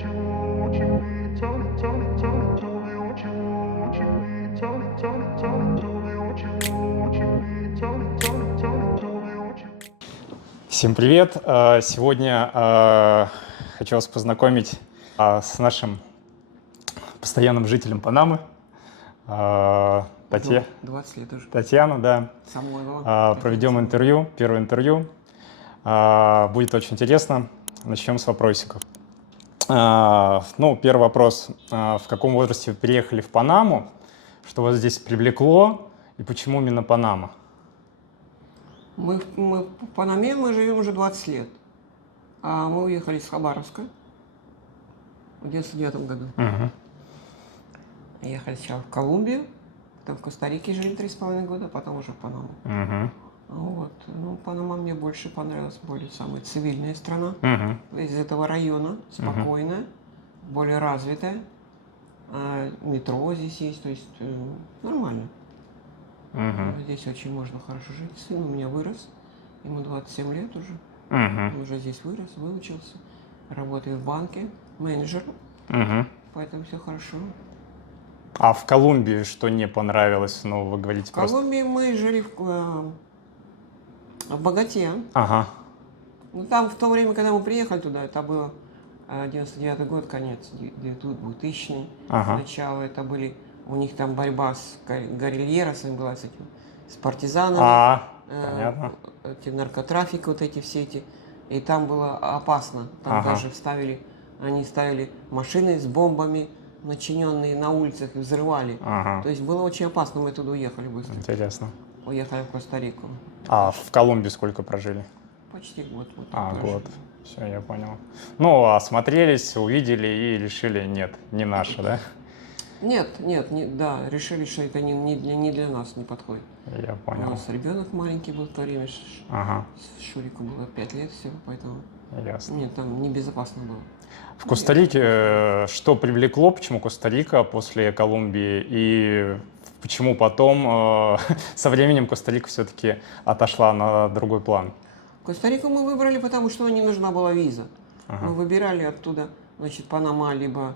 Всем привет! Сегодня хочу вас познакомить с нашим постоянным жителем Панамы, 20 лет уже. Татьяна, да. Самойлова. Проведем интервью, первое интервью. Будет очень интересно. Начнем с вопросиков. Первый вопрос. В каком возрасте вы переехали в Панаму? Что вас здесь привлекло? И почему именно Панама? Мы в Панаме живем уже 20 лет. А мы уехали с Хабаровска в 99 году. Ехали сначала в Колумбию, потом в Коста-Рике жили 3,5 года, потом уже в Панаму. Вот. Панама мне больше понравилась, более самая цивильная страна. Из этого района, спокойная, более развитая. Метро здесь есть, то есть нормально. Здесь очень можно хорошо жить. Сын у меня вырос, ему 27 лет уже. Он уже здесь вырос, выучился, работает в банке, менеджером, поэтому все хорошо. А в Колумбии что не понравилось? Вы говорите В Колумбии мы жили в Боготе. Там в то время, когда мы приехали туда, это было 99 год, конец, 2000-й, начало, это были, у них там борьба с горильеросами была, с партизанами, эти наркотрафик, вот эти все эти, и там было опасно, там даже они ставили машины с бомбами, начиненные на улицах, и взрывали, то есть было очень опасно, мы туда уехали быстро. Интересно. Уехали в Коста-Рику. А в Колумбии сколько прожили? Почти год. Год. Все, я понял. Осмотрелись, увидели и решили, нет, не наше, да? Нет, да, решили, что это не для нас не подходит. Я понял. У нас ребенок маленький был в то время, Шурику было 5 лет всего, поэтому ясно. Мне там небезопасно было. В Коста-Рике что привлекло, почему Коста-Рика после Колумбии, и почему потом со временем Коста-Рика все-таки отошла на другой план? Коста-Рику мы выбрали, потому что не нужна была виза. Мы выбирали оттуда, Панама либо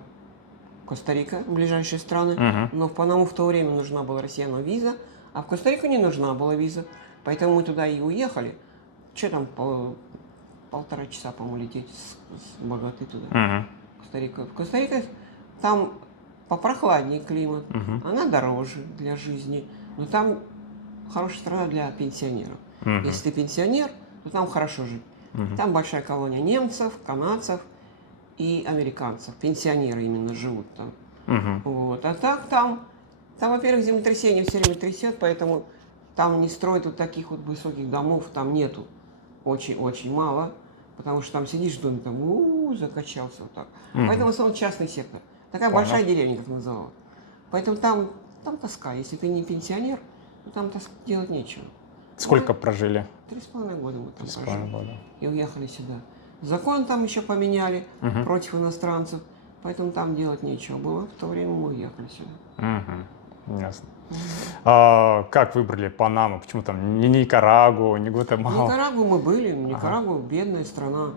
Коста-Рика, ближайшие страны, но в Панаму в то время нужна была россиянам виза, а в Коста-Рику не нужна была виза, поэтому мы туда и уехали. Что там, 1,5 часа, по-моему, лететь с Боготы туда, Коста-Рика. В Коста-Рике там попрохладнее климат, она дороже для жизни, но там хорошая страна для пенсионеров. Если ты пенсионер, то там хорошо жить. Там большая колония немцев, канадцев и американцев. Пенсионеры именно живут там. А так там, во-первых, землетрясение все время трясет, поэтому там не строят вот таких вот высоких домов, там нету. Очень-очень мало, потому что там сидишь в доме, там закачался вот так. Поэтому в основном частный сектор. Такая большая деревня, как называла. Поэтому там тоска. Если ты не пенсионер, то там делать нечего. Сколько прожили? 3,5 года мы там 3,5 прожили. года. И уехали сюда. Закон там еще поменяли против иностранцев, поэтому там делать нечего было. В то время мы уехали сюда. Ясно. Как выбрали Панаму? Почему там не Никарагуа, не Гватемала? В Никарагуа мы были. Никарагуа бедная страна.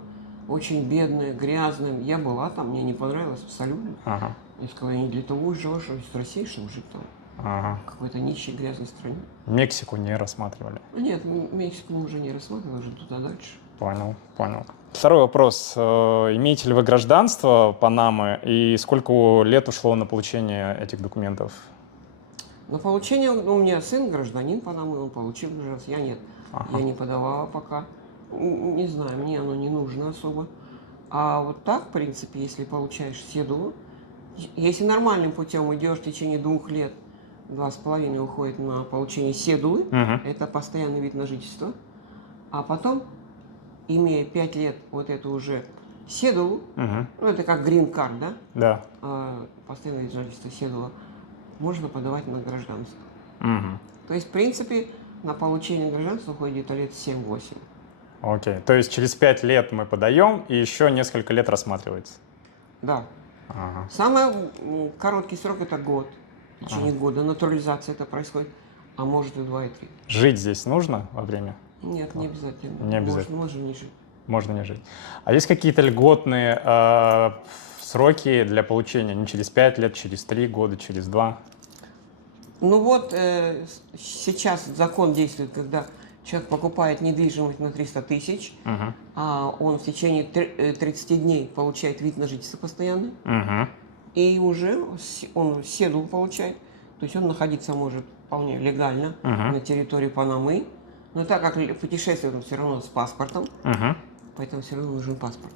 Очень бедная, грязная. Я была там, мне не понравилось абсолютно. Я сказала, я не для того живу, что из России, чтобы жить там. В какой-то нищей, грязной стране. Мексику не рассматривали? Нет, Мексику мы уже не рассматривали, уже туда дальше. Понял. Второй вопрос. Имеете ли вы гражданство Панамы и сколько лет ушло на получение этих документов? На получение, у меня сын гражданин Панамы, он получил гражданство, я нет. Я не подавала пока. Не знаю, мне оно не нужно особо. А вот так, в принципе, если получаешь седулу, если нормальным путем идешь в течение 2 лет, 2,5 уходит на получение седулы, это постоянный вид на жительство, а потом, имея 5 лет вот эту уже седулу, это как грин-карт, да? Да. Постоянный вид на жительство, седула, можно подавать на гражданство. То есть, в принципе, на получение гражданства уходит где-то лет 7-8. Окей, то есть через 5 лет мы подаем, и еще несколько лет рассматривается? Да. Самый короткий срок – это год. В течение года натурализация это происходит, а может и 2, и 3. Жить здесь нужно во время? Нет, не обязательно. Не обязательно. Можно не жить. Можно не жить. А есть какие-то льготные сроки для получения не через 5 лет, через 3 года, через 2? Ну вот, сейчас закон действует, когда человек покупает недвижимость на 300 тысяч, а он в течение 30 дней получает вид на жительство постоянный, и уже он седул получает, то есть он находиться может вполне легально на территории Панамы, но так как путешествует он все равно с паспортом, поэтому все равно нужен паспорт.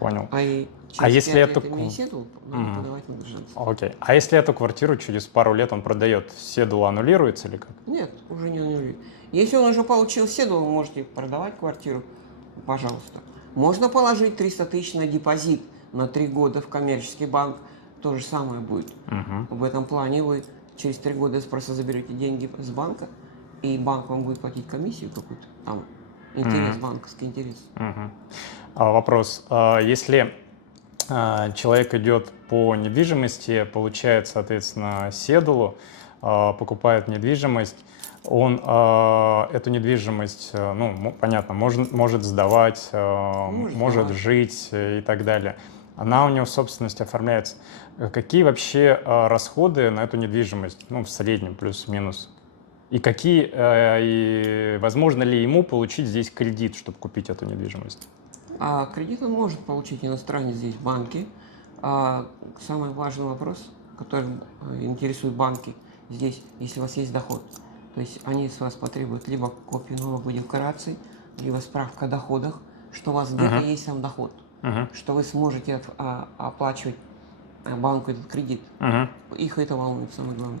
Понял. И А через если 5 эту... лет имея седул, надо подавать на гражданство. Окей. А если эту квартиру через пару лет он продает, седула аннулируется или как? Нет, уже не аннулирует. Если он уже получил седул, вы можете продавать квартиру, пожалуйста. Можно положить 300 тысяч на депозит на 3 года в коммерческий банк. То же самое будет. В этом плане вы через 3 года просто заберете деньги с банка, и банк вам будет платить комиссию какую-то. Там интерес, банковский интерес. Вопрос. Если человек идет по недвижимости, получает, соответственно, седулу, покупает недвижимость, он эту недвижимость, ну, понятно, может сдавать, может жить и так далее. Она у него в собственности оформляется. Какие вообще расходы на эту недвижимость, ну, в среднем, плюс-минус? И и возможно ли ему получить здесь кредит, чтобы купить эту недвижимость? А кредит он может получить иностранец здесь в банке. Самый важный вопрос, который интересует банки здесь, если у вас есть доход. То есть они с вас потребуют либо копию налоговой декларации, либо справка о доходах, что у вас где-то есть сам доход, что вы сможете оплачивать банку этот кредит. Их это волнует, самое главное.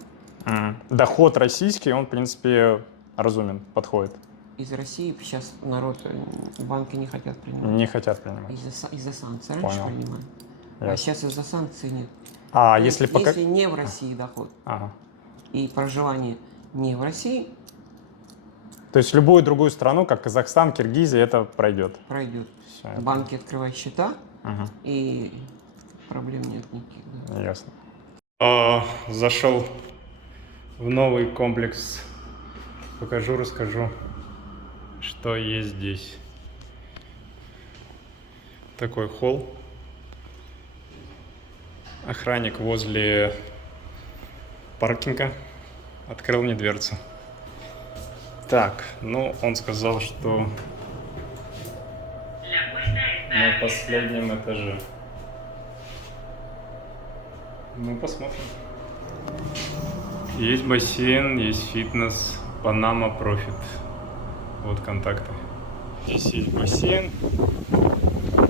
Доход российский, он, в принципе, разумен, подходит. Из России сейчас народ, банки не хотят принимать. Не хотят принимать. Из-за санкций. Раньше принимали. А сейчас из-за санкций нет. Если не в России доход и проживание не в России, то есть любую другую страну, как Казахстан, Киргизия, это пройдет? Пройдет. Банки открывают счета, и проблем нет никаких. Да. Ясно. Зашел в новый комплекс. Покажу, расскажу, что есть здесь. Такой холл. Охранник возле паркинга открыл мне дверцу. Так, ну, он сказал, что на последнем этаже. Ну, посмотрим. Есть бассейн, есть фитнес, Panama Profit. Вот контакты. Здесь есть бассейн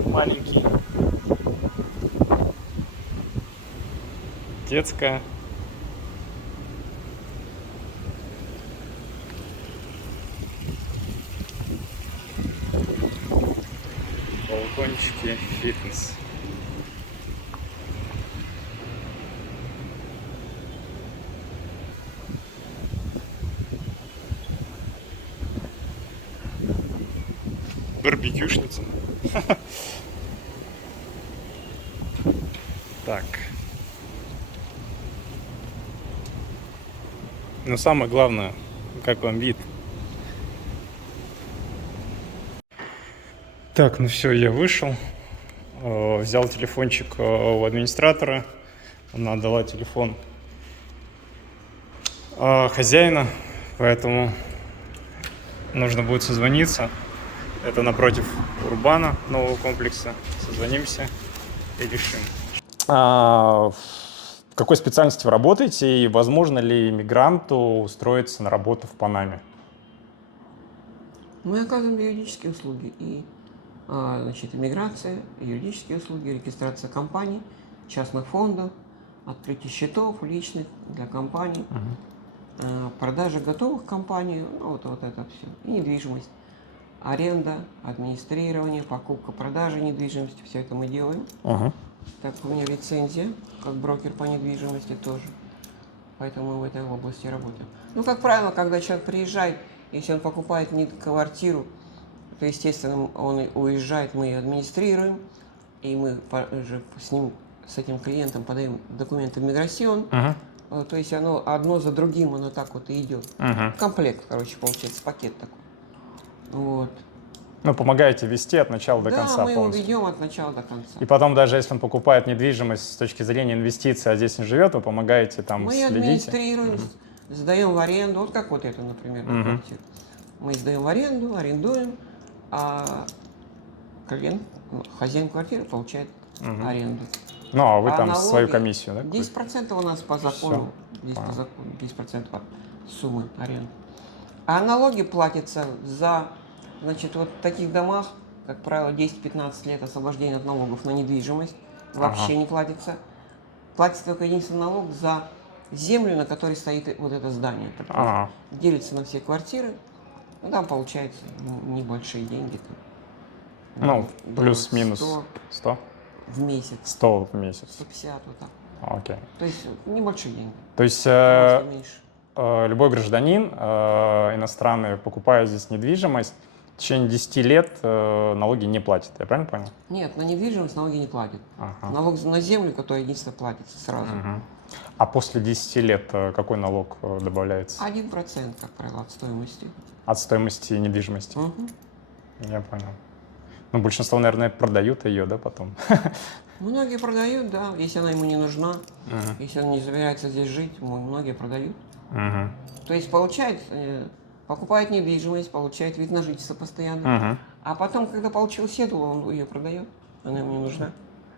маленький. Детская. Балкончики, фитнес. Барбекюшница. Так. Но самое главное, как вам вид. Так, ну все, я вышел. Взял телефончик у администратора. Она отдала телефон хозяина, поэтому нужно будет созвониться. Это напротив Урбана, нового комплекса. Созвонимся и решим. В какой специальности вы работаете и возможно ли иммигранту устроиться на работу в Панаме? Мы оказываем юридические услуги и иммиграция, юридические услуги, регистрация компаний, частных фондов, открытие счетов личных для компаний, продажа готовых компаний, ну, вот это все, и недвижимость. Аренда, администрирование, покупка, продажа недвижимости, все это мы делаем. Так, у меня лицензия, как брокер по недвижимости тоже. Поэтому мы в этой области работаем. Ну, как правило, когда человек приезжает, если он покупает квартиру, то, естественно, он уезжает, мы ее администрируем, и мы же с этим клиентом подаем документы в миграцион. То есть оно одно за другим, оно так вот и идет. Комплект, короче, получается, пакет такой. Вот. Ну, помогаете вести от начала до Да, конца мы его полностью. ведем от начала до конца. И потом, даже если он покупает недвижимость с точки зрения инвестиций, а здесь не живет, вы помогаете там, Мы следите? администрируем, сдаем в аренду. Вот как вот эту, например, квартиру. Мы сдаем в аренду, арендуем, а клиент, хозяин квартиры получает аренду. Ну, а вы А там налоги свою комиссию, да? 10% у нас по закону. Здесь по закону 10% от суммы аренды. А налоги платятся за, значит, вот в таких домах, как правило, 10-15 лет освобождения от налогов на недвижимость вообще не платится. Платится только единственный налог за землю, на которой стоит вот это здание. Делится на все квартиры, ну, там получается небольшие деньги. Ну, плюс-минус 100? В месяц. 100 в месяц. 150 вот так. Окей. То есть небольшие деньги. То есть Меньше. любой гражданин иностранный, покупая здесь недвижимость, в течение 10 лет налоги не платит. Я правильно понял? Нет, на недвижимость налоги не платят. Налог на землю, который единственно платится сразу. А после 10 лет какой налог добавляется? 1%, как правило, от стоимости. От стоимости недвижимости? Я понял. Ну, большинство, наверное, продают ее, да, потом? Многие продают, да, если она ему не нужна. Если он не собирается здесь жить, многие продают. То есть получает, покупает недвижимость, получает вид на жительство постоянно. А потом, когда получил седулу, он ее продает. Она ему не нужна.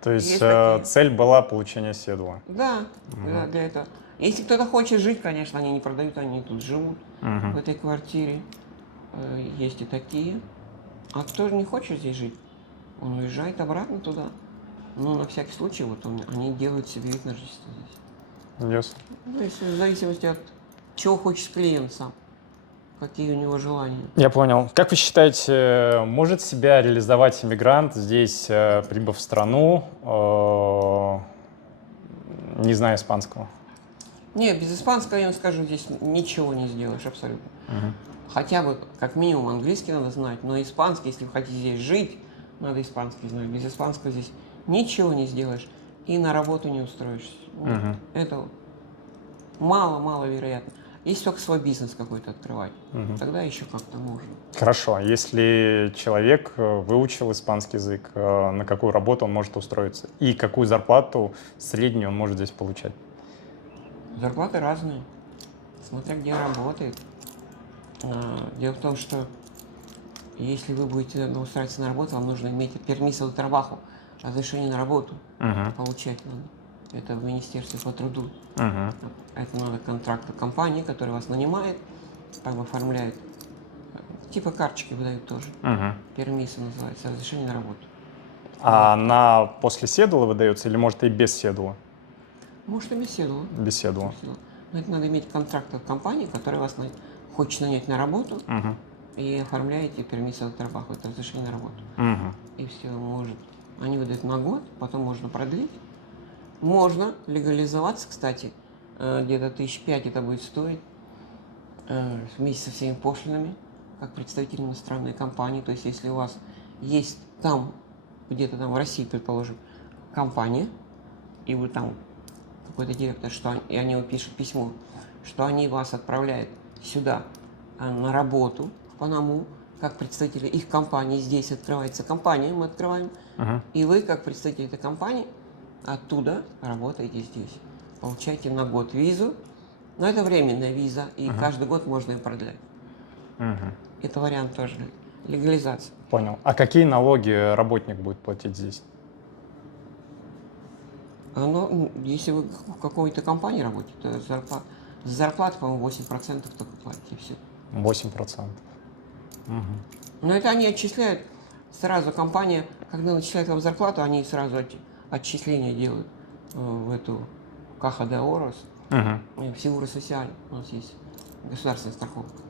То есть цель была получение седула? Да, да, для этого. Если кто-то хочет жить, конечно, они не продают, они тут живут, в этой квартире. Есть и такие. А кто же не хочет здесь жить, он уезжает обратно туда. Ну, на всякий случай, вот они делают себе вид на жительство здесь. Ясно. Ну, если в зависимости от чего хочет клиент сам, какие у него желания. Я понял. Как вы считаете, может себя реализовать иммигрант здесь, прибыв в страну, не зная испанского? Нет, без испанского, я вам скажу, здесь ничего не сделаешь абсолютно. Хотя бы, как минимум, английский надо знать, но испанский, если вы хотите здесь жить, надо испанский знать. Без испанского здесь ничего не сделаешь и на работу не устроишься. Это мало вероятно. Если только свой бизнес какой-то открывать, тогда еще как-то можно. Хорошо. Если человек выучил испанский язык, на какую работу он может устроиться? И какую зарплату среднюю он может здесь получать? Зарплаты разные, смотря где работает. Дело в том, что если вы будете устраиваться на работу, вам нужно иметь пермисо де трабахо, разрешение на работу получать надо. Это в Министерстве по труду. Это надо контракт компании, которая вас нанимает, там оформляет. Типа карточки выдают тоже. Пермисо называется, разрешение на работу. А она после седула выдается или может и без седула? Может и без седула. Без седула. Но это надо иметь контракт от компании, которая вас хочет нанять на работу, и оформляете пермисо де трабахо, это разрешение на работу. И все, может. Они выдают на год, потом можно продлить. Можно легализоваться, кстати, где-то 1005 это будет стоить, вместе со всеми пошлинами, как представитель иностранной компании. То есть, если у вас есть там, где-то там в России, предположим, компания, и вы там какой-то директор, и они пишут письмо, что они вас отправляют сюда на работу в Панаму, как представители их компании. Здесь открывается компания, мы открываем, и вы, как представитель этой компании, оттуда работаете здесь. Получаете на год визу, но это временная виза, и каждый год можно ее продлять. Это вариант тоже легализации. Понял. А какие налоги работник будет платить здесь? Если вы в какой-то компании работаете, то с зарплаты, по-моему, 8% только платите, и все. 8%. Но это они отчисляют сразу. Компания, когда начисляет вам зарплату, они сразу отчисления делают в эту Каха де Орос, в Сегуро Социаль. У нас есть государственная страховка.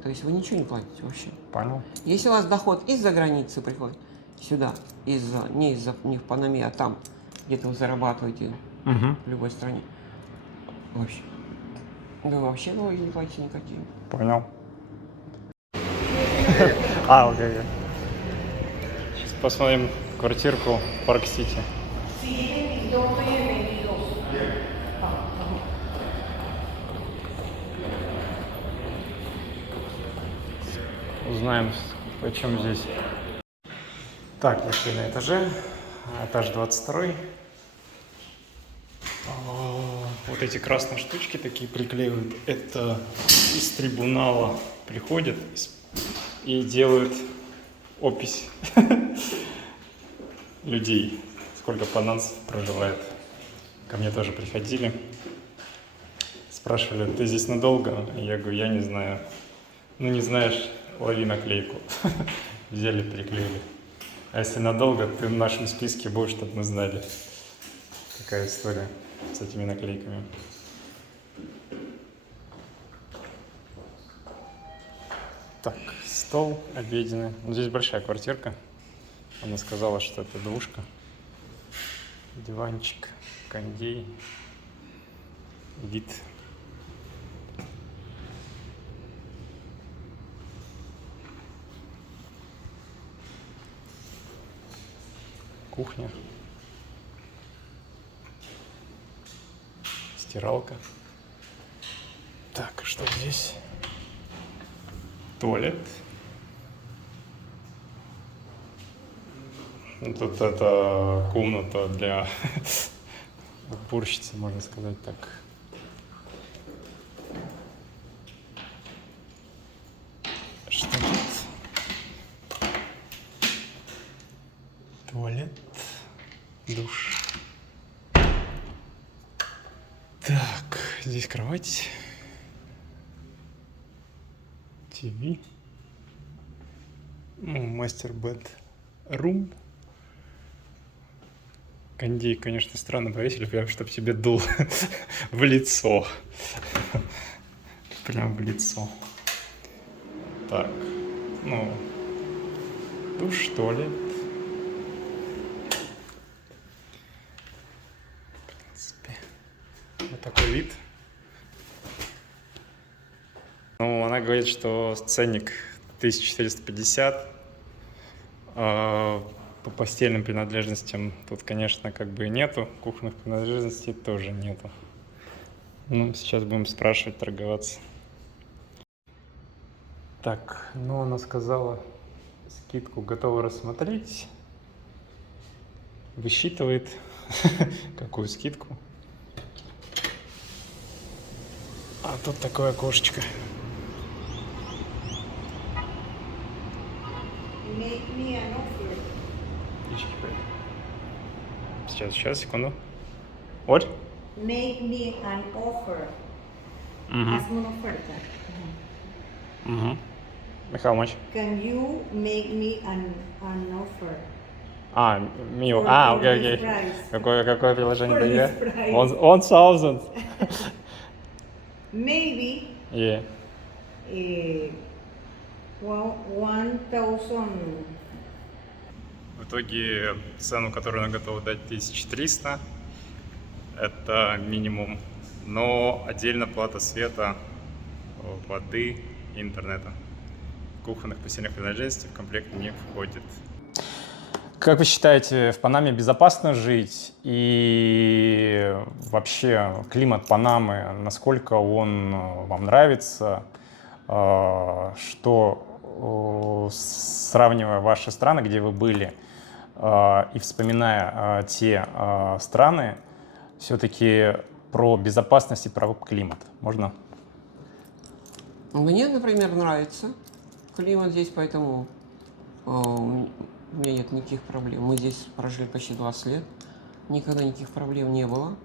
То есть вы ничего не платите вообще. Понял. Если у вас доход из-за границы приходит сюда, не в Панаме, а там, где-то вы зарабатываете в любой стране, вообще, вы вообще налоги не платите никакие. Понял. Окей. Сейчас посмотрим квартирку в Парк-Сити. Узнаем, Почем здесь? Так, если на этаже, этаж 22. Вот эти красные штучки такие приклеивают. Это из трибунала приходят и делают опись людей, сколько панамцев проживает. Ко мне тоже приходили, спрашивали: ты здесь надолго? Я говорю: я не знаю. Ну, не знаешь, лови наклейку. Взяли, приклеили. А если надолго, ты в нашем списке будешь, чтобы мы знали. Такая история с этими наклейками. Так, стол обеденный. Ну, здесь большая квартирка. Она сказала, что это двушка. Диванчик, кондей, вид. Кухня. Стиралка. Так, что здесь? Туалет. Тут это комната для уборщицы, можно сказать так. Что тут? Туалет, душ. Так, здесь кровать, ТВ, мастер-бед рум. Кондей, конечно, странно повесили, прям чтобы тебе дул в лицо. Прям в лицо. Так, ну, душ, туалет. В принципе, вот такой вид. Ну, она говорит, что ценник 1450. По постельным принадлежностям тут, конечно, как бы и нету. Кухонных принадлежностей тоже нету. Ну, сейчас будем спрашивать, торговаться. Так, ну, она сказала, скидку готова рассмотреть. Высчитывает, какую скидку. А тут такое окошечко. Сейчас, секунду. What? Make me an offer. Hazme una oferta. How much? Can you make me an offer? Мио. For Окей, this окей. price. Какое приложение For дает? this price. 1000. Maybe Yeah. 1,000. В итоге цену, которую она готова дать, 1300. Это минимум. Но отдельно плата света, воды и интернета. Кухонных постельных принадлежностей в комплект не входит. Как вы считаете, в Панаме безопасно жить? И вообще климат Панамы, насколько он вам нравится? Что, сравнивая ваши страны, где вы были, и вспоминая те страны, все-таки про безопасность и про климат. Можно? Мне, например, нравится климат здесь, поэтому у меня нет никаких проблем. Мы здесь прожили почти 20 лет, никогда никаких проблем не было.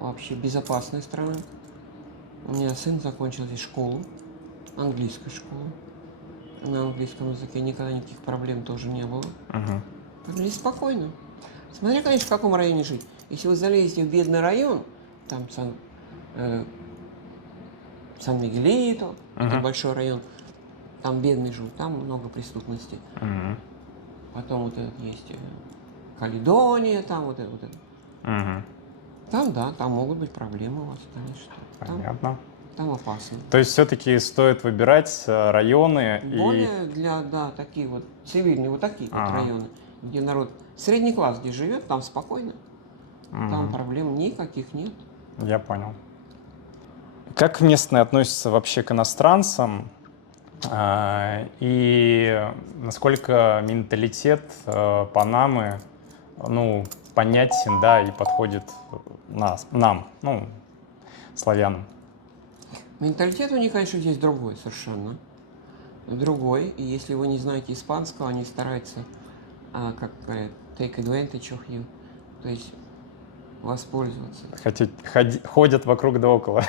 Вообще безопасная страна. У меня сын закончил здесь школу, английскую школу. На английском языке никогда никаких проблем тоже не было. Здесь спокойно. Смотря, конечно, в каком районе жить. Если вы залезете в бедный район, там Сан-Мигелито, это большой район, там бедные живут, там много преступности. Потом вот этот есть Каледония, там вот это. Там, да, там могут быть проблемы у вас, конечно. Понятно. Там опасно. То есть все-таки стоит выбирать районы Более для, да, такие вот цивильные, вот такие вот районы, где народ, средний класс, где живет, там спокойно. Там проблем никаких нет. Я понял. Как местные относятся вообще к иностранцам? И насколько менталитет Панамы, ну, понятен, да, и подходит нам, ну, славянам. Менталитет у них, конечно, здесь другой совершенно. Другой. И если вы не знаете испанского, они стараются, как говорят, take advantage of you. То есть воспользоваться. Ходят вокруг да около.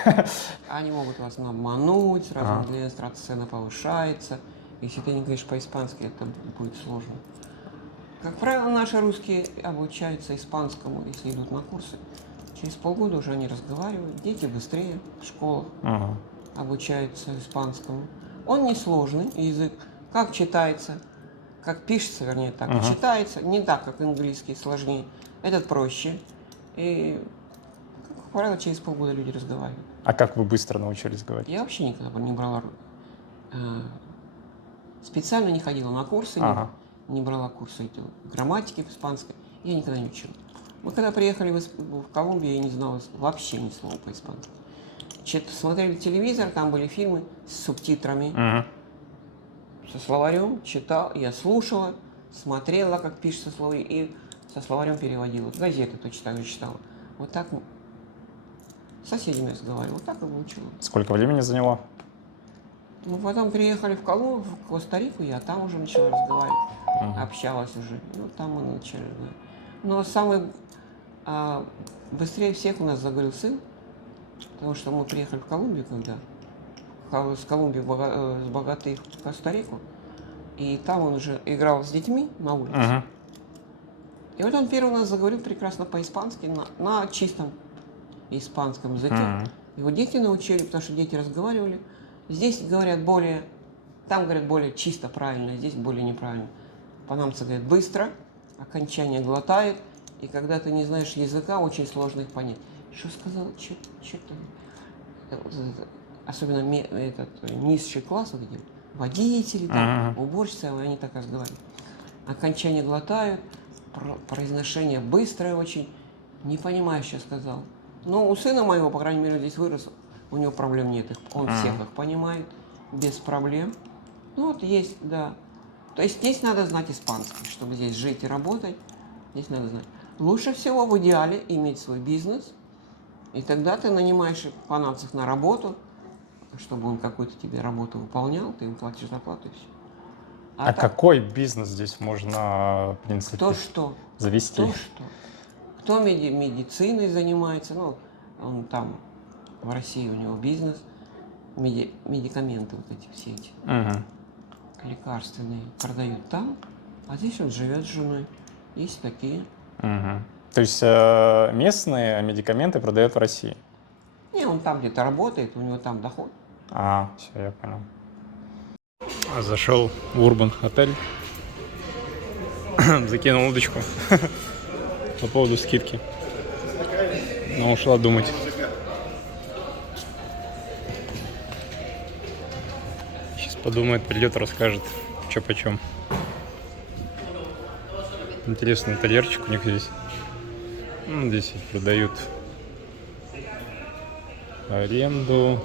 Они могут вас обмануть, сразу демонстрация цена повышается. Если ты не говоришь по-испански, это будет сложно. Как правило, наши русские обучаются испанскому, если идут на курсы. Через полгода уже они разговаривают. Дети быстрее в школах обучаются испанскому. Он несложный язык. Как читается, как пишется, вернее, так и читается. Не так, как английский, сложнее. Этот проще. И, как правило, через полгода люди разговаривают. А как вы быстро научились говорить? Я вообще никогда не брала... Специально не ходила на курсы, не брала курсы грамматики испанской. Я никогда не учила. Мы когда приехали в Колумбию, я не знала вообще ни слова по-испански. Смотрели телевизор, там были фильмы с субтитрами, со словарем, читал, я слушала, смотрела, как пишется слово, и со словарем переводила. Газеты точно так же читала. Вот так с соседями разговаривала, вот так и выучила. Сколько времени заняло? Ну, потом приехали в Колумбию, в Коста-Рику, я там уже начала разговаривать, общалась уже. Ну, там мы начали разговаривать. Но самый быстрее всех у нас заговорил сын, потому что мы приехали в Колумбию, когда с Колумбии с богатых в Коста-Рику, и там он уже играл с детьми на улице. И вот он первый у нас заговорил прекрасно по-испански, на чистом испанском языке. Его дети научили, потому что дети разговаривали. Здесь говорят более, там говорят более чисто, правильно, здесь более неправильно. Панамцы говорят быстро, окончание глотают, и когда ты не знаешь языка, очень сложно их понять. Что сказал? Что-то... Особенно низший класс, вот где водители, там, уборщицы, они так разговаривают. Окончание глотают, произношение быстрое очень. Не понимаю, что сказал. Но у сына моего, по крайней мере, здесь вырос, у него проблем нет. Он всех их понимает, без проблем. Ну вот есть, да. То есть здесь надо знать испанский, чтобы здесь жить и работать. Здесь надо знать. Лучше всего в идеале иметь свой бизнес. И тогда ты нанимаешь панамцев на работу, чтобы он какую-то тебе работу выполнял, ты им платишь зарплату и все. А какой бизнес здесь можно, в принципе, завести? Кто что. Кто медициной занимается, ну, он там, в России у него бизнес, медикаменты вот эти все эти, лекарственные, продают там, а здесь он живет с женой. Есть такие. То есть местные медикаменты продают в России? Не, он там где-то работает, у него там доход. Все, я понял. Зашел в Урбан отель, закинул удочку по поводу скидки, но ушла думать. Сейчас подумает, придет, расскажет, что почем. Интересный интерьерчик у них здесь. Здесь их продают аренду.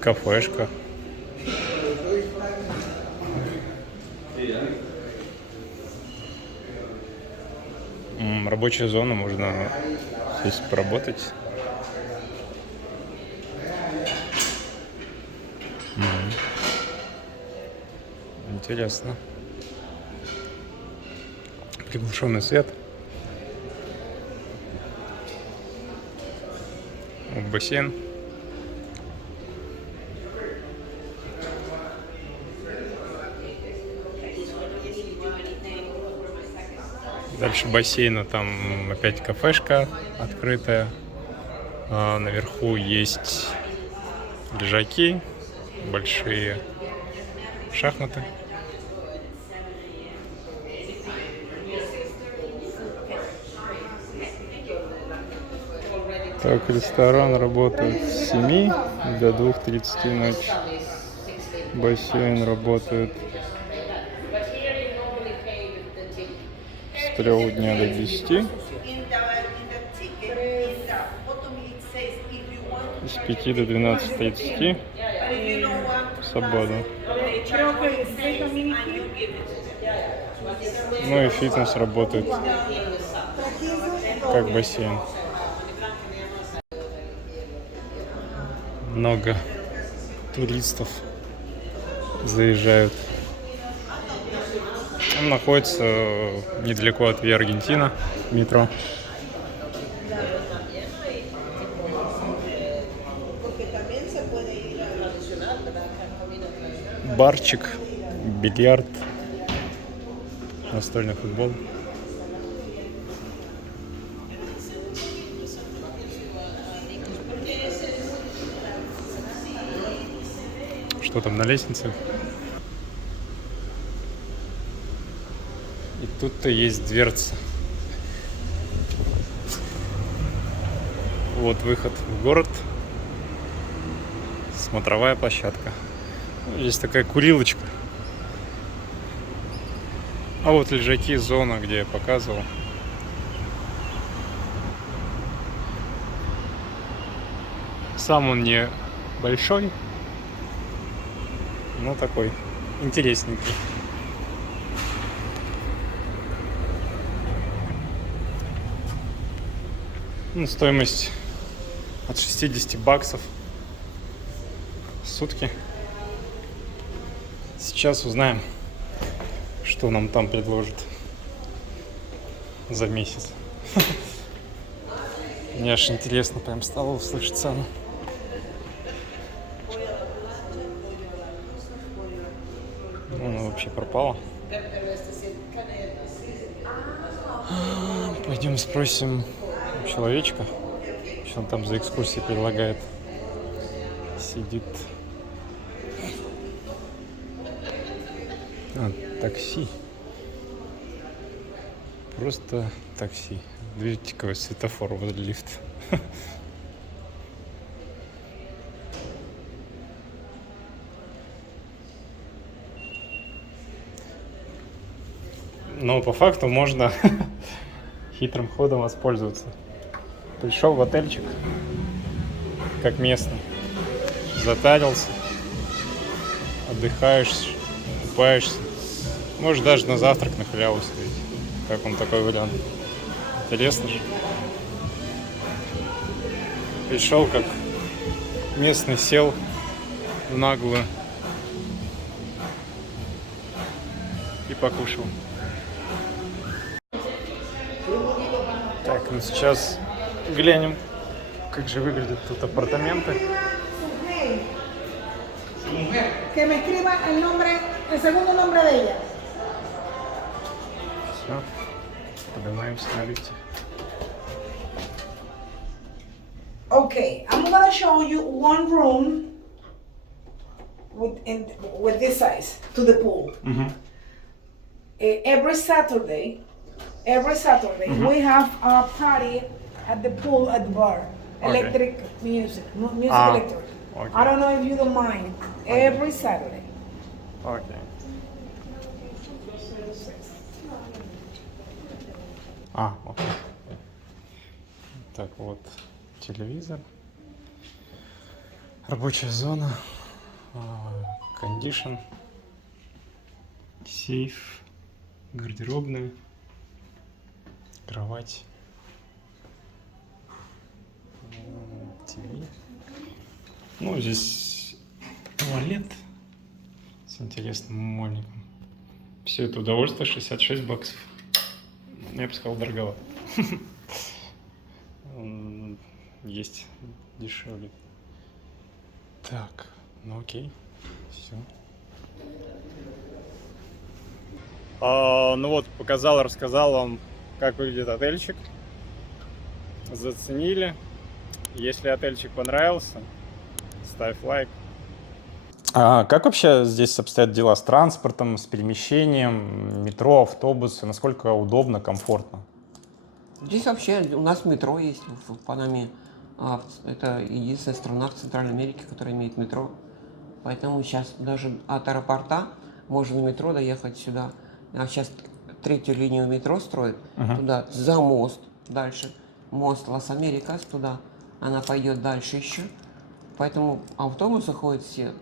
Кафешка. Рабочая зона, можно здесь поработать. Интересно. Приглушенный свет. Бассейн. Дальше бассейна там опять кафешка открытая. Наверху есть лежаки, большие шахматы. Так, ресторан работает с 7 до 2:30 ночи. Бассейн работает с 3 дня до 10. In the ticket, in the bottom it says if you want to С 5 до 12:30 в субботу. Creo que el 16 también inscribe. Ну и фитнес работает как бассейн. Много туристов заезжают. Он находится недалеко от Виа Аргентина, метро. Барчик, бильярд, настольный футбол. Что там на лестнице? И тут-то есть дверца. Вот выход в город. Смотровая площадка. Здесь такая курилочка. А вот лежаки, зона, где я показывал. Сам он не большой, но такой интересненький. Ну, стоимость от $60 в сутки. Сейчас узнаем, что нам там предложат за месяц. Мне аж интересно прям стало услышать цену. Она вообще пропала. Пойдем спросим у человечка, что он там за экскурсии предлагает. Сидит. Такси. Просто такси. Видите, какой светофор возле лифта. Но по факту можно хитрым ходом воспользоваться. Пришел в отельчик, как местный, затарился, отдыхаешь, купаешься. Можешь даже на завтрак на халяву сходить. Как он такой вариант? Интересно же. Пришел как местный, сел в наглую и покушал. Так, ну сейчас глянем, как же выглядят тут апартаменты. Que me escriba el nombre, el segundo nombre de ella. Все, поднимаемся на лифте. Okay, I'm gonna show you one room with this size to the pool. Every Saturday, we have a party at the pool at the bar. Okay. Electric music, music Ah, electric. okay. I don't know if you don't mind. Every Saturday. Окей. Окей. Так, вот телевизор. Рабочая зона. Кондишн. Сейф. Гардеробная. Кровать. ТВ. Ну, здесь туалет с интересным умольником. Все это удовольствие $66. Я бы сказал, дороговато. Есть дешевле. Так, ну окей. Все. Ну вот, показал, рассказал вам, как выглядит отельчик. Заценили. Если отельчик понравился, ставь лайк. А как вообще здесь обстоят дела с транспортом, с перемещением, метро, автобусы? Насколько удобно, комфортно? Здесь вообще у нас метро есть в Панаме. Это единственная страна в Центральной Америке, которая имеет метро. Поэтому сейчас даже от аэропорта можно на метро доехать сюда. А сейчас третью линию метро строят туда, за мост, дальше. Мост Лас-Америкас туда. Она пойдет дальше еще. поэтому автобусы ходят все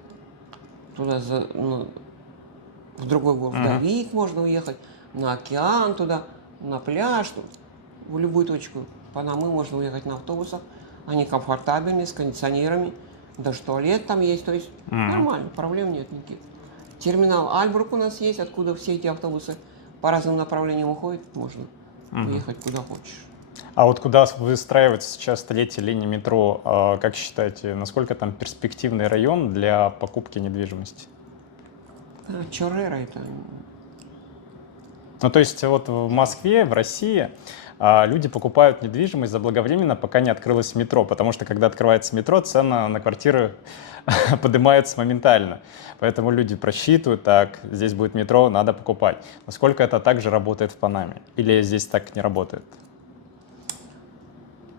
туда, в другой город. В Давид можно уехать, на океан туда, на пляж, в любую точку Панамы можно уехать на автобусах. Они комфортабельные, с кондиционерами, даже туалет там есть, то есть нормально, проблем нет никаких. Терминал Альбрук у нас есть, откуда все эти автобусы по разным направлениям уходят, можно уехать куда хочешь. А вот куда выстраивается сейчас третья линия метро, как считаете, насколько там перспективный район для покупки недвижимости? Чоррера это... Ну, то есть вот в Москве, в России люди покупают недвижимость заблаговременно, пока не открылось метро, потому что когда открывается метро, цены на квартиры поднимаются моментально. Поэтому люди просчитывают, так, здесь будет метро, надо покупать. Насколько это также работает в Панаме? Или здесь так не работает?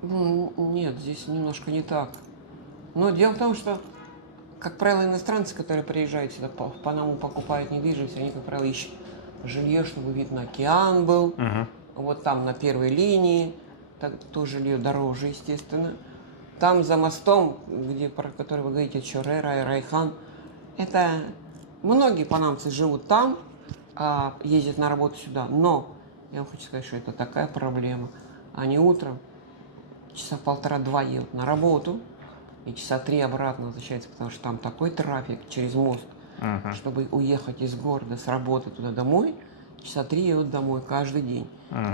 Нет, здесь немножко не так. Но дело в том, что, как правило, иностранцы, которые приезжают сюда в Панаму, покупают недвижимость, они, как правило, ищут жилье, чтобы вид на океан был. Вот там на первой линии, то жилье дороже, естественно. Там за мостом, про который вы говорите, Чоррера и Райхан, это многие панамцы живут там, ездят на работу сюда. Но я вам хочу сказать, что это такая проблема. Они утром часа 1,5-2 едут на работу, и часа 3 обратно возвращаются, потому что там такой трафик через мост, чтобы уехать из города с работы туда домой, часа 3 едут домой каждый день.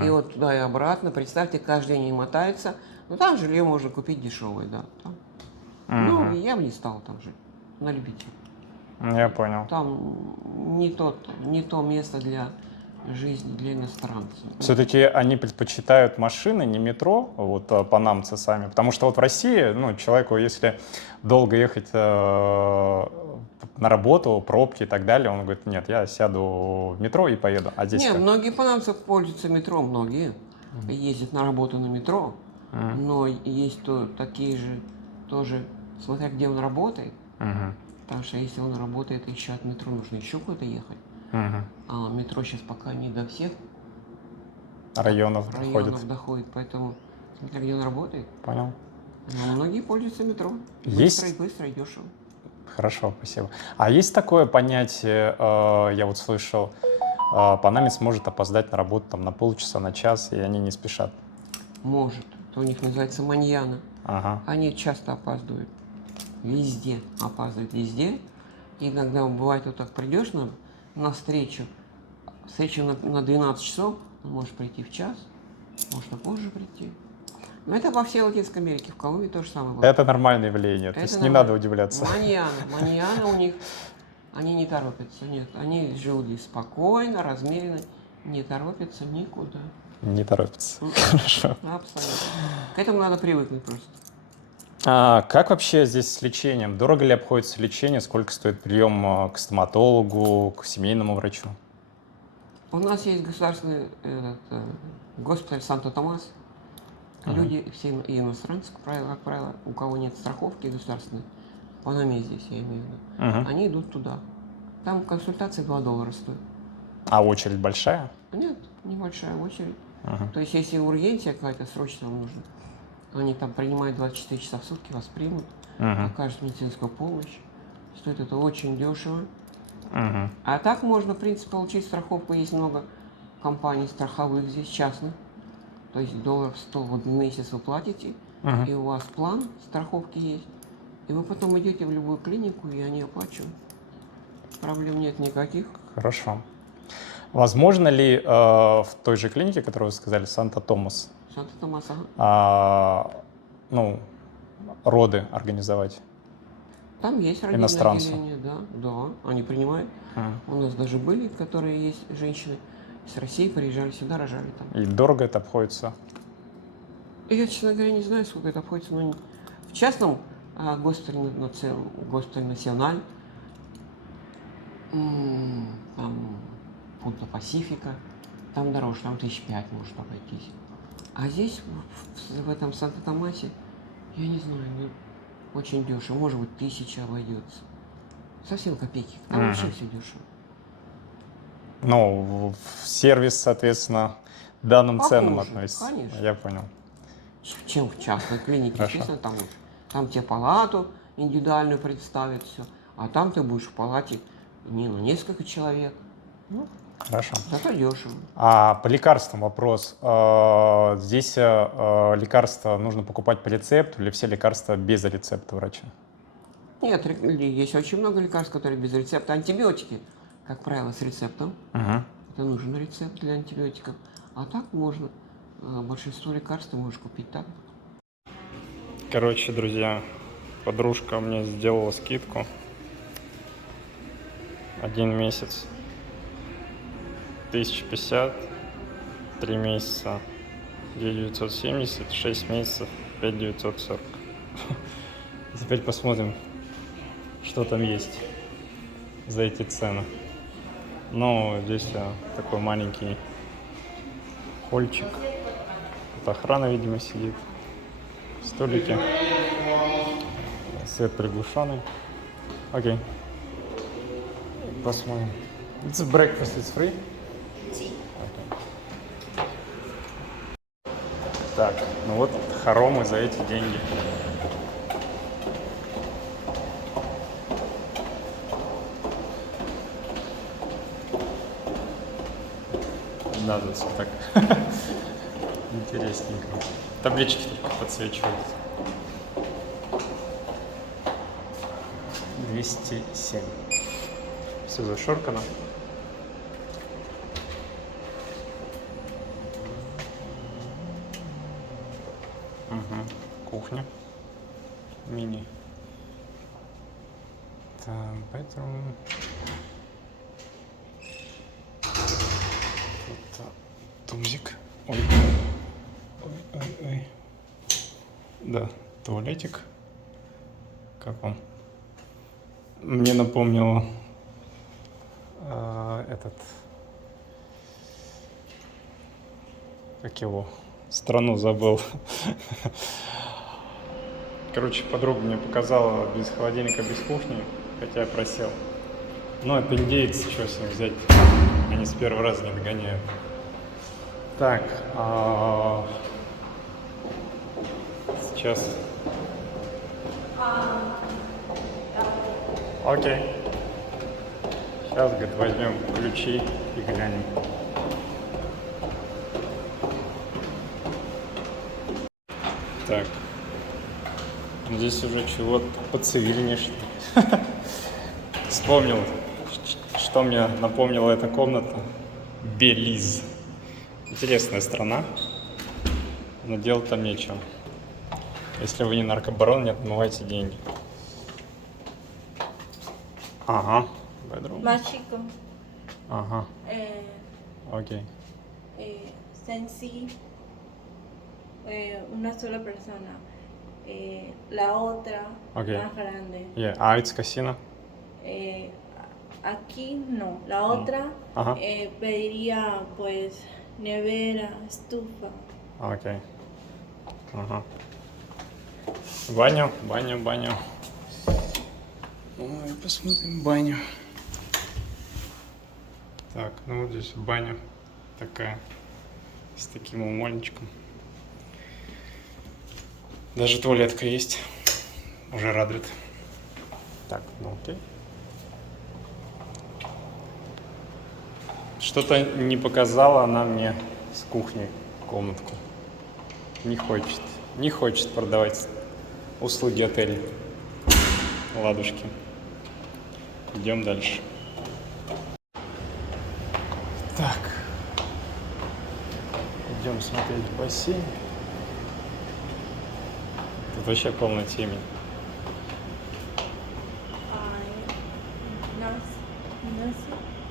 И вот туда и обратно, представьте, каждый день они мотаются. Ну там жилье можно купить дешевое, да. Там. Ну, я бы не стал там жить, на любителя. Я понял. Там не то место для жизни, для иностранцев. Все-таки они предпочитают машины, не метро, вот панамцы сами. Потому что вот в России, ну, человеку, если долго ехать на работу, пробки и так далее, он говорит, нет, я сяду в метро и поеду. А здесь Нет, как? многие панамцы пользуются метро, многие ездят на работу на метро, но есть такие же тоже, смотря где он работает, потому что если он работает еще от метро, нужно еще куда-то ехать. А метро сейчас пока не до всех районов доходит, поэтому смотря где он работает. Понял. Но многие пользуются метро. Есть? Быстро и дешево. Хорошо, спасибо. А есть такое понятие, я вот слышал, панамец может опоздать на работу там, на полчаса, на час, и они не спешат. Может. Это у них называется маньяна. Ага. Они часто опаздывают. Везде. Опаздывают везде. И иногда бывает, вот так придешь на встречу на 12 часов, он может прийти в час, может позже прийти. Но это во всей Латинской Америке, в Колумбии то же самое было. Это нормальное явление, то есть не надо удивляться. Маньяна у них, они не торопятся, нет. Они живут здесь спокойно, размеренно, не торопятся никуда. Не торопятся. Хорошо. Абсолютно. К этому надо привыкнуть просто. А как вообще здесь с лечением? Дорого ли обходится лечение? Сколько стоит прием к стоматологу, к семейному врачу? У нас есть государственный госпиталь Санто-Томас. Люди, все иностранцы, как правило, у кого нет страховки государственной, в Панаме здесь, я имею в виду, они идут туда. Там консультация $2 стоит. А очередь большая? Нет, небольшая очередь. То есть, если ургенция какая-то срочно нужна, они там принимают 24 часа в сутки, вас примут, окажут медицинскую помощь. Стоит это очень дешево. А так можно, в принципе, получить страховку. Есть много компаний страховых здесь, частных. То есть $100 в месяц вы платите, и у вас план страховки есть. И вы потом идете в любую клинику, и они оплачивают. Проблем нет никаких. Хорошо. Возможно ли в той же клинике, которую вы сказали, Санто-Томас, Санто-Томас, ну, роды организовать? Там есть родильное отделение, да, они принимают. У нас даже были, которые есть женщины с России, приезжали сюда, рожали там. И дорого это обходится? Я, честно говоря, не знаю, сколько это обходится, но в частном госпитале Националь, там Пунта Пасифика, там дороже, там 5,000 может обойтись. А здесь, в этом Санто-Томасе, я не знаю, очень дешево, может быть, 1000 обойдется. Совсем копейки, там вообще все дешево. Ну, сервис, соответственно, данным ценам относится. Конечно. Я понял. Чем в частной клинике, Хорошо. естественно, там тебе палату, индивидуальную представят, все. А там ты будешь в палате несколько человек. Хорошо. Зато дешево. А по лекарствам вопрос. Здесь лекарства нужно покупать по рецепту или все лекарства без рецепта врача? Нет, есть очень много лекарств, которые без рецепта. Антибиотики, как правило, с рецептом. Это нужен рецепт для антибиотиков. А так можно. Большинство лекарств ты можешь купить так. Короче, друзья, подружка мне сделала скидку. 1 месяц 1050, 3 месяца 2970, 6 месяцев 5940. Теперь посмотрим, что там есть за эти цены. Ну, здесь такой маленький хольчик. Тут охрана, видимо, сидит. Столики. Свет приглушенный. Окей. Посмотрим. It's a breakfast, it's free? Okay. Так, ну вот хоромы за эти деньги. Да, тут все так интересненько. Таблички только подсвечивают. 207. Все зашоркано. Кухня. Мини. Там, поэтому... Тут тумзик. Ой. Ой. Да, туалетик. Как он? Мне напомнило как его? Страну забыл. Короче, подруга мне показала без холодильника, без кухни, хотя я просил. Ну, это индейцы, что с них взять? Они с первого раза не догоняют. Так, сейчас. Окей. Сейчас, говорит, возьмем ключи и глянем. Так. Здесь уже чего-то поцивильнее, что ли. Вспомнил, что мне напомнила эта комната. Белиз. Интересная страна, но делать там нечего. Если вы не наркобарон, не отмывайте деньги. Ага. Más chico. Ага. Окей. Sensi, una sola persona. La otra Okay. más grande. Yeah. А it's casino? Aquí no. La otra Ajá. pediría pues nevera, estufa. Окей. Ага. Баню. Ой, посмотрим баню. Так, ну вот здесь баня такая, с таким умольничком. Даже туалетка есть. Уже радует. Так, ну окей. Что-то не показала она мне с кухни комнатку. Не хочет продавать услуги отеля. Ладушки. Идем дальше. Так. Идем смотреть бассейн. Тут вообще полная темень.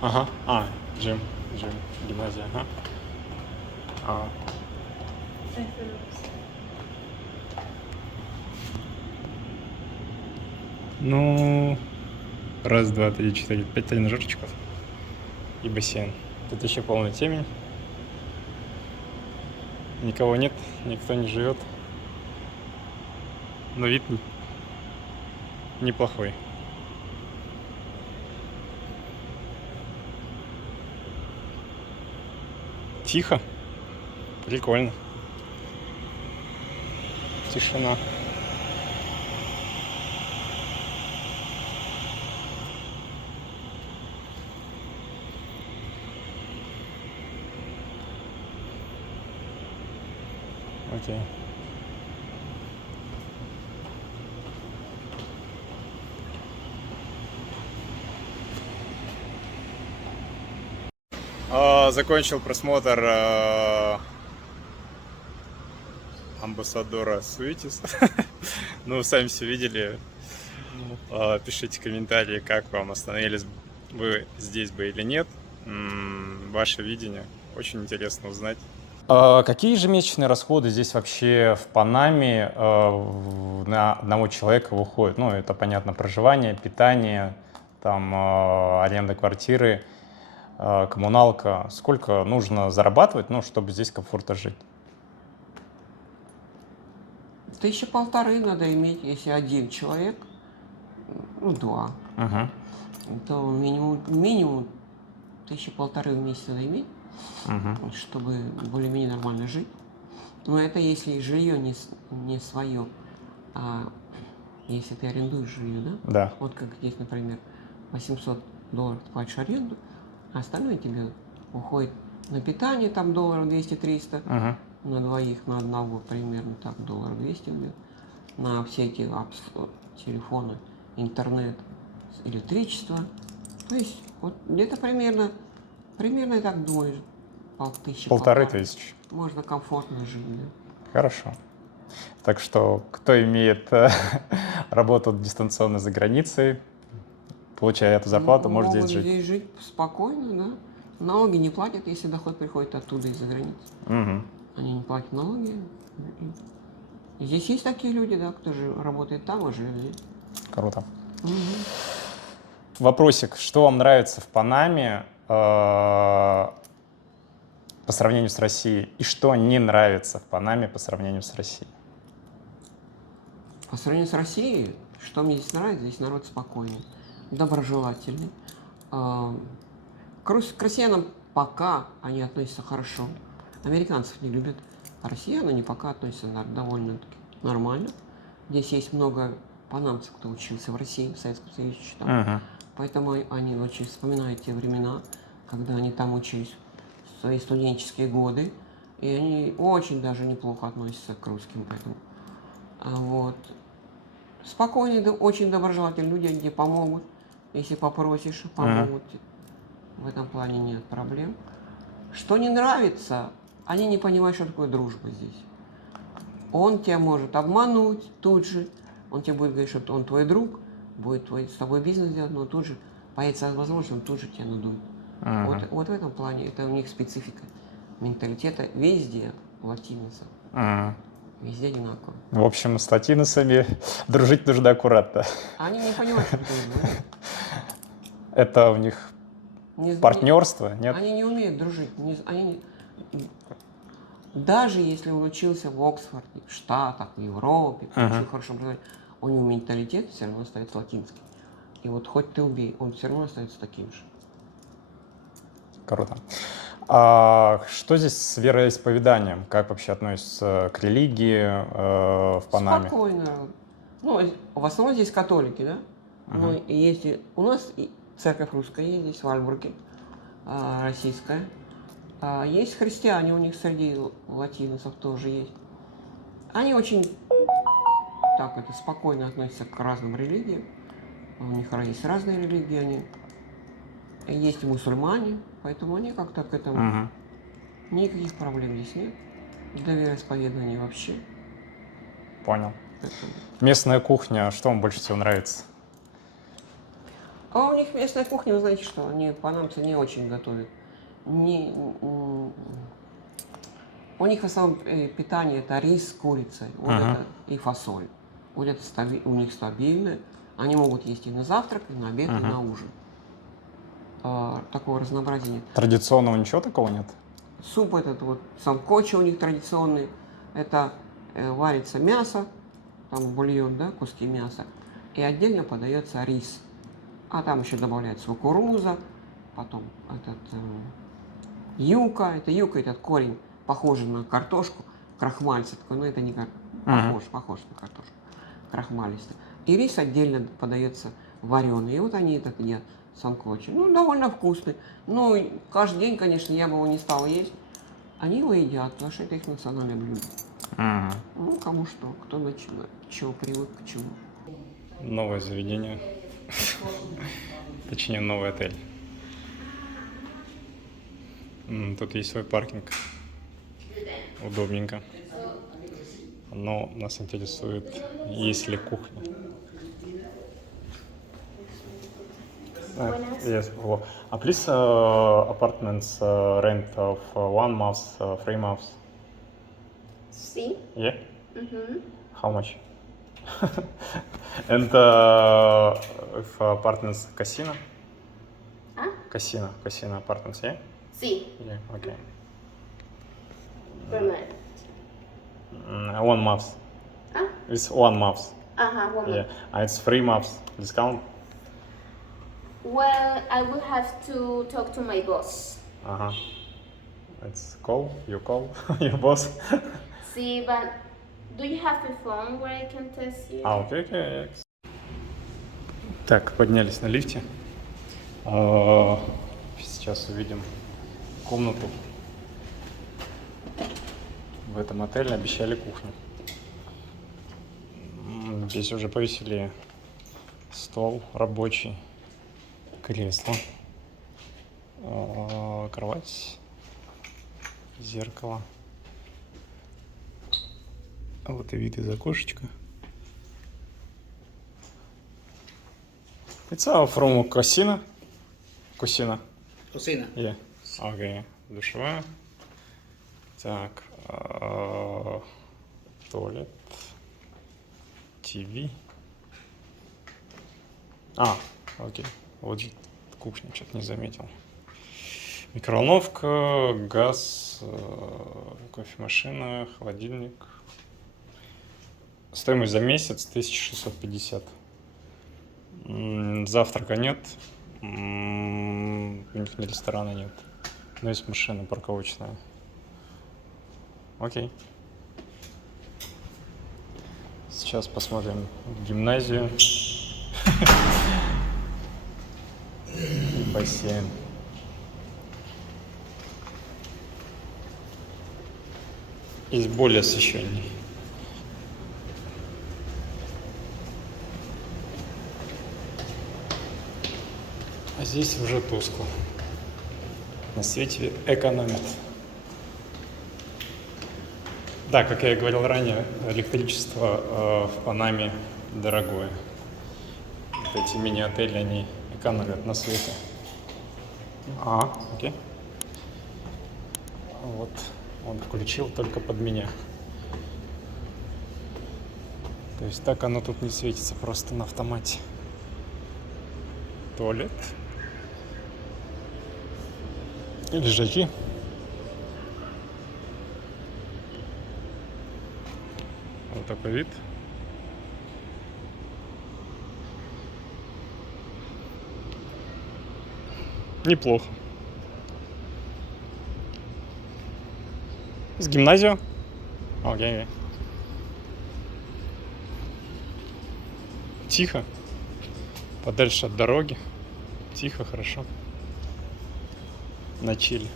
Ага. Джим, гимназия, ага. Ну, 1, 2, 3, 4, 5 тренажерчиков и бассейн. Тут еще полная темень. Никого нет, никто не живет. Но вид неплохой. Тихо. Прикольно. Тишина. Окей. Закончил просмотр амбассадора Суитис. Ну, сами все видели. Пишите комментарии, как вам, остановились вы здесь бы или нет. Ваше видение. Очень интересно узнать. Какие ежемесячные расходы здесь вообще в Панаме на одного человека выходят? Ну, это, понятно, проживание, питание, там, аренда квартиры, коммуналка. Сколько нужно зарабатывать, ну, чтобы здесь комфортно жить? 1500 надо иметь, если один человек, ну, 2, то минимум 1500 в месяц надо иметь, чтобы более-менее нормально жить. Но это если жилье не свое, а если ты арендуешь жилье, да? Да. Вот как здесь, например, $800 ты платишь аренду, а остальное тебе уходит на питание, там долларов 200-300, на двоих, на одного примерно так долларов 200 где-то, на все эти телефоны, интернет, электричество. То есть вот где-то примерно я так думаю, 1500. Можно комфортно жить, да. Хорошо. Так что, кто имеет работу дистанционно за границей, получая эту зарплату, может здесь жить. Здесь жить спокойно, да. Налоги не платят, если доход приходит оттуда, из-за границы. Они не платят налоги. И здесь есть такие люди, да, кто же работает там, а живет здесь. Круто. Вопросик, что вам нравится в Панаме по сравнению с Россией, и что не нравится в Панаме по сравнению с Россией? По сравнению с Россией, что мне здесь нравится, здесь народ спокойный, доброжелательный. К россиянам пока они относятся хорошо. Американцев не любят, а россиян они пока относятся довольно-таки нормально. Здесь есть много панамцев, кто учился в России, в Советском Союзе читал. Поэтому они очень вспоминают те времена, когда они там учились в свои студенческие годы. И они очень даже неплохо относятся к русским. Поэтому. Вот. Спокойные, очень доброжелательные люди, они тебе помогут. Если попросишь, помогут. В этом плане нет проблем. Что не нравится, они не понимают, что такое дружба здесь. Он тебя может обмануть тут же. Он тебе будет говорить, что он твой друг, будет с тобой бизнес делать, но тут же появится возможность, он тут же тебя надует. Вот в этом плане, это у них специфика менталитета везде, латиносов. Везде одинаково. В общем, с латиносами дружить нужно аккуратно. Они не понимают, что такое дружба. Это у них партнерство, нет? Они не умеют дружить. Даже если он учился в Оксфорде, в Штатах, в Европе, получил хорошее образование, у него менталитет все равно остается латинский. И вот хоть ты убей, он все равно остается таким же. Круто. А что здесь с вероисповеданием? Как вообще относятся к религии в Панаме? Спокойно. Ну, в основном здесь католики, да? Но есть у нас церковь русская есть здесь, в Альбурге, российская. Есть христиане у них среди латиносов тоже есть. Они очень спокойно относятся к разным религиям. У них есть разные религии, они есть и мусульмане, поэтому они как-то к этому никаких проблем здесь нет. Для вероисповедания вообще. Понял. Местная кухня, что вам больше всего нравится? А у них местная кухня, вы знаете, что панамцы не очень готовят. У них в основном питание это рис с курицей, вот это, и фасоль. Вот это у них стабильно. Они могут есть и на завтрак, и на обед, и на ужин. Такого разнообразия нет. Традиционного ничего такого нет? Суп этот вот, санкочи у них традиционный. Это варится мясо, там бульон, да, куски мяса. И отдельно подается рис. А там еще добавляется кукуруза, потом юка. Это юка, этот корень, похожий на картошку, крахмальцев такой, но это не похож на картошку, крахмалистый. И рис отдельно подается вареный. И вот они этот едят санкочи. Ну, довольно вкусный. Ну, каждый день, конечно, я бы его не стал есть. Они его едят, потому что это их национальное блюдо. Ну, кому что, кто на чего привык, к чему. Новое заведение. Точнее, новый отель. Тут есть свой паркинг. Удобненько. Но нас интересует, есть ли кухня. Yes. Please, apartments rent of 1 month, 3 months. Sí. Yeah. Mhm. How much? And if apartments casino? Ah? Casino apartments, yeah? Sí. Yeah, okay. Permanent. 1 month. Ah? It's 1 month. Uh-huh, 1 Yeah. month. It's 3 months discount. Well, I will have to talk to my boss. Uh-huh. It's call your boss. See, but do you have a phone where I can test you? Окей. Так, поднялись на лифте. Сейчас увидим комнату. В этом отеле обещали кухню. Здесь уже повеселее. Стол рабочий, кресло, кровать, зеркало. Вот и вид из окошечка. It's from Cocina. Cocina. Yeah. Okay. Душевая. Так. Туалет. ТВ. Окей. Вот же кухня, что-то не заметил. Микроволновка, газ, кофемашина, холодильник. Стоимость за месяц 1650. Завтрака нет. У них ресторана нет. Но есть машина парковочная. Окей. Сейчас посмотрим гимназию. И бассейн. Есть более освещенный. А здесь уже тускло. На свете экономят. Да, как я и говорил ранее, электричество в Панаме дорогое. Вот эти мини-отели, они экономят на свете. Окей. Вот, он включил только под меня. То есть так оно тут не светится, просто на автомате. Туалет. Лежаки. Вот такой вид. Неплохо. С гимназию? Окей. Тихо. Подальше от дороги. Тихо, хорошо. На чиле.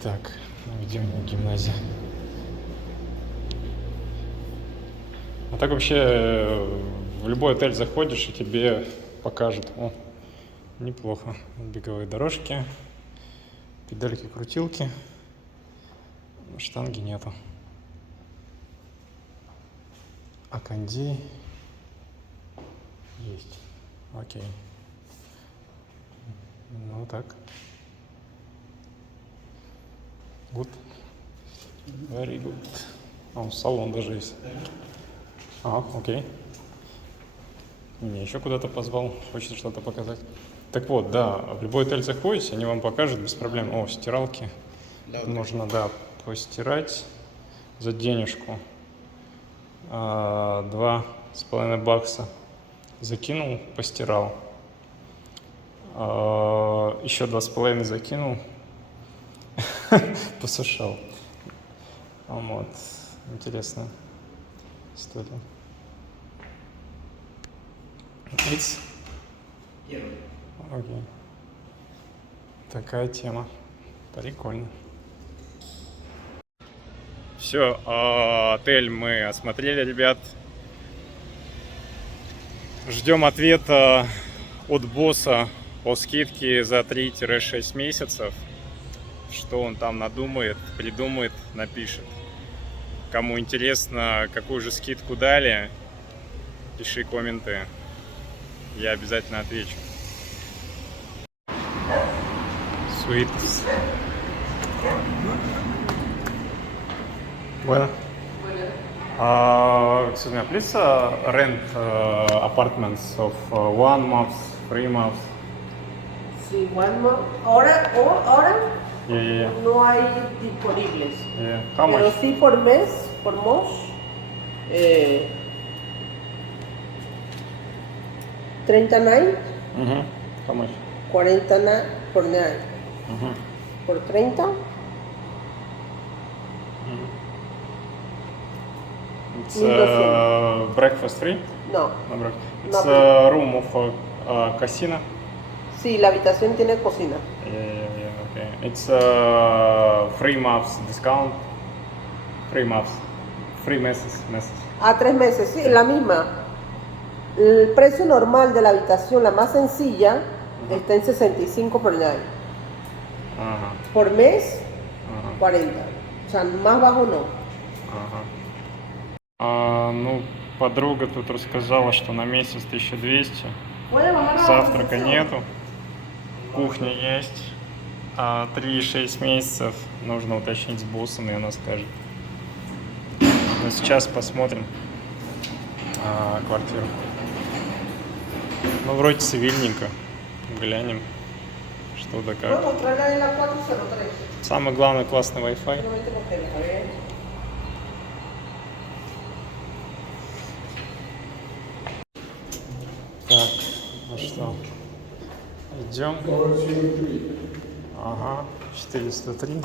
Так, где у меня гимназия? А так вообще в любой отель заходишь и тебе покажут. О, неплохо. Беговые дорожки, педальки, крутилки. Штанги нету. А кондей есть. Окей. Ну так. Good. Very good. Салон даже есть. Окей. Меня еще куда-то позвал, хочет что-то показать. Так вот, да, в любой отель заходите, они вам покажут без проблем. Стиралки. Можно, да, постирать за денежку. 2,5 бакса. Закинул, постирал. Еще 2,5 закинул. Посушал. Вот. Интересно. История. Окей. Такая тема. Прикольно. Все, отель мы осмотрели, ребят. Ждем ответа от босса по скидке за 3-6 месяцев. Что он там надумает, придумает, напишет. Кому интересно, какую же скидку дали, пиши комменты. Я обязательно отвечу. Sweets. Bueno. Excuse me, please rent apartments of 1 month, 3 months. Sí, ahora Yeah. no hay disponibles. Yeah. How Pero much? sí por mes, eh, 39, How much? 40 por night. Por 30, It's 1200. breakfast free? no. No breakfast. No, It's a room of casino. Sí, la habitación tiene cocina. Yeah, okay. It's 3 months discount. 3 months. 3 meses. A 3 meses, sí, la misma. El precio normal de la habitación, la más sencilla, está en 65 por night. Ага. Por mes, Ага. 40. O sea, más bajo no. Ага. Ну, подруга тут рассказала, что на месяц 1200. Puede bajar a Завтрака 16. нету. Кухня есть. 3-6 месяцев нужно уточнить с боссом, и она скажет. Но сейчас посмотрим квартиру. Ну, вроде цивильненько. Глянем, что да как. Puedo mostrarle ahí la 403. Самое главное, классный Wi-Fi. Solamente porque, a ver. Так, ну что, идем. Ага, 403.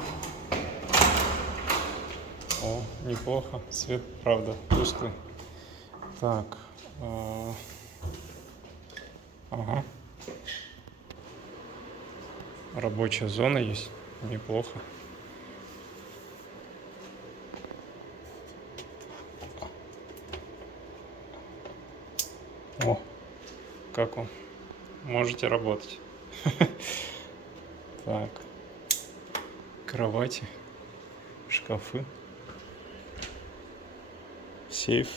О, неплохо. Свет, правда, тусклый. Так. Ага. Рабочая зона есть. Неплохо. О, как он? Можете работать. Так. Кровати, шкафы, сейф,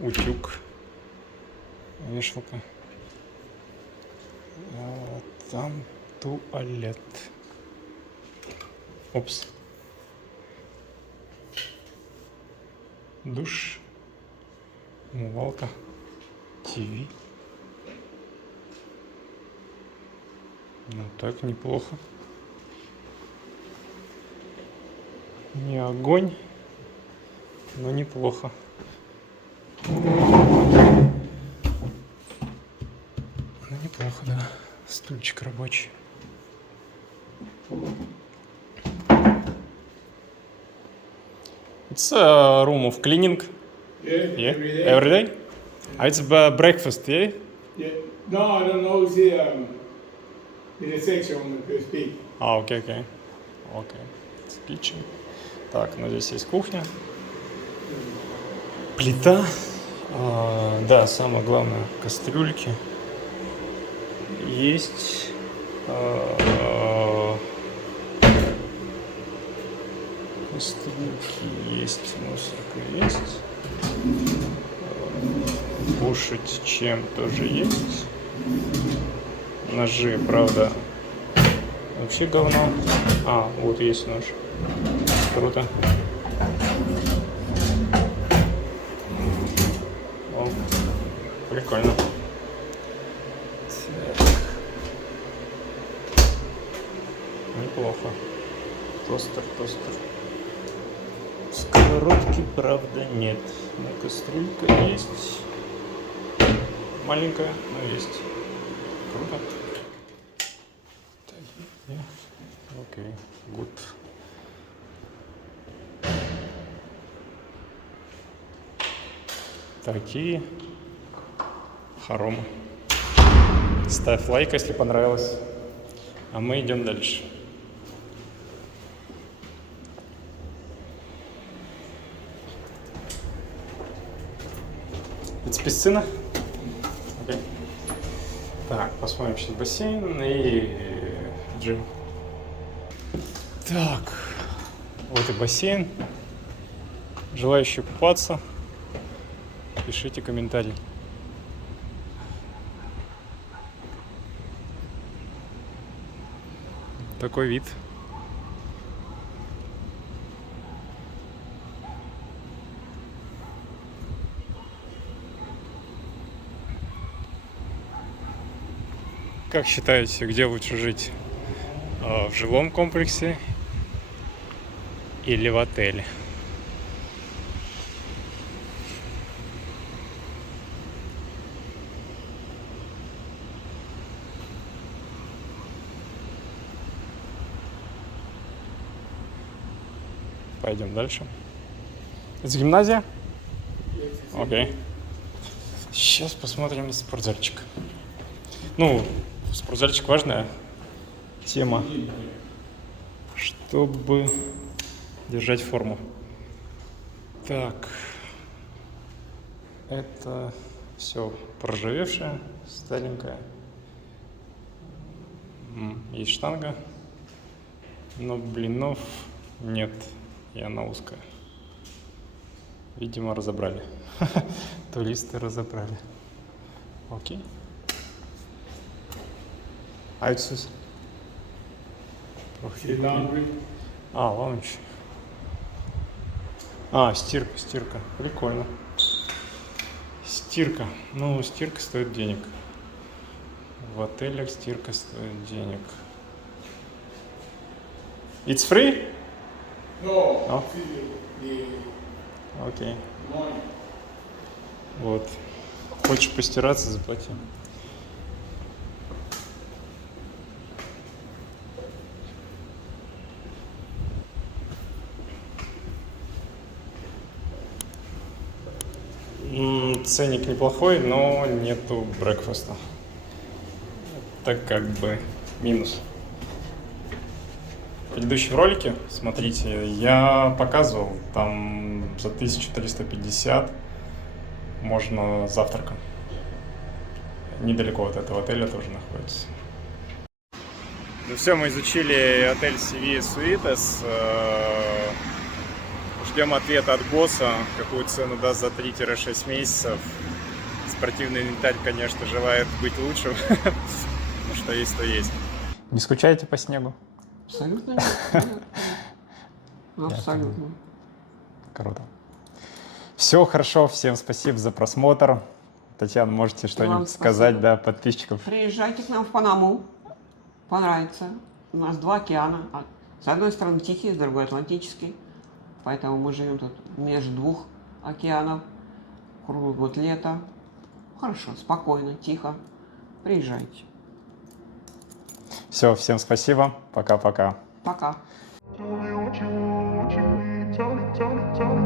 утюг, вешалка. Там туалет. Опс. Душ, умывалка, ТВ. Ну так, неплохо. Не огонь, но неплохо. Ну, неплохо, да. Стульчик рабочий. It's a room of cleaning. Yeah, Every day? It's breakfast, yeah? Yeah. No, I don't know. It's the reception to speak. Окей. Окей. Kitchen. Так, ну здесь есть кухня. Плита. Да, самое главное, кастрюльки. Есть. Кастрюльки есть, мусорка есть. Кушать чем тоже есть. Ножи, правда, вообще говно. Вот есть нож. Круто. О, прикольно. Так. Неплохо. Тостер. Сковородки, правда, нет. Но кастрюлька есть. Маленькая, но есть. Круто. Окей, good. Такие хоромы. Ставь лайк, если понравилось. А мы идем дальше. Это песцина? Окей. Так, посмотрим сейчас бассейн и джим. Так, вот и бассейн. Желающие купаться, пишите комментарий. Такой вид. Как считаете, где лучше жить? В жилом комплексе или в отеле? Пойдем дальше. Это гимназия? Окей. Сейчас посмотрим на спортзальчик. Ну, спортзальчик важная тема, чтобы держать форму. Так, это все проржавевшее, старенькое. Есть штанга, но блинов нет, и она узкая. Видимо, разобрали. Туристы разобрали. Окей. А это что? Лаунж. Стирка. Прикольно. Стирка. Ну, стирка стоит денег. В отелях стирка стоит денег. It's free? No. Окей. Вот. Хочешь постираться, заплати. Ценник неплохой, но нету брекфаста. Это как бы минус. В предыдущем ролике, смотрите, я показывал, там за 1350 можно завтраком. Недалеко от этого отеля тоже находится. Ну все, мы изучили отель Sevilla Suites. Ждем ответа от босса, какую цену даст за 3-6 месяцев. Спортивный инвентарь, конечно, желает быть лучшим. Ну, что есть, то есть. Не скучаете по снегу? Абсолютно нет. Абсолютно. Круто. Все хорошо, всем спасибо за просмотр. Татьяна, можете что-нибудь сказать, да, подписчикам? Приезжайте к нам в Панаму. Понравится. У нас 2 океана. С одной стороны Тихий, с другой Атлантический. Поэтому мы живем тут между 2 океанов. Круглый год лето. Хорошо, спокойно, тихо. Приезжайте. Все, всем спасибо. Пока-пока. Пока. Tell me what you need, tell me.